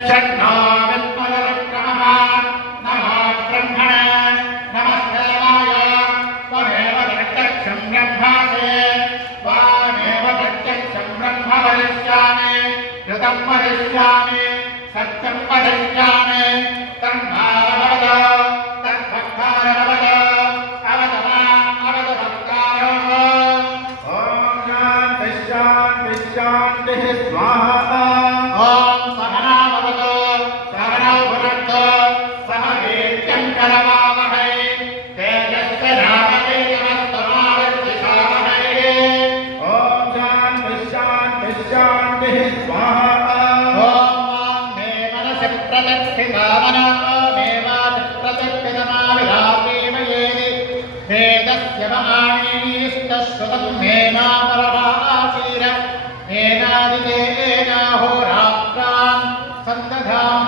षण्णो विद्मलरुक्रमः नमो ब्रह्मणे नमस्तेवाय त्वमेव प्रत्यक्षं ब्रह्मासि त्वामेव प्रत्यक्षं ब्रह्म वदिष्यामि ऋतं वदिष्यामि सत्यं वदिष्यामि तन्मावद तद्भक्तारवद अवद माम् अवद भक्तारः ॐ शान्तिः शान्तिः शान्तिः स्वाहा करवावहै तेजस्विनामतेजमस्तमावद्विषावहै ॐ शान्तिः शान्तिः शान्तिः स्वाहा ॐ मे मनसि प्रतिष्ठिता मनो मे वाचि प्रतिष्ठितमाविधातेमयेति वेदस्य महानीस्तश्रुतं मे नापरमासीर येनादिदेनाहोरात्रान् सन्दधाम्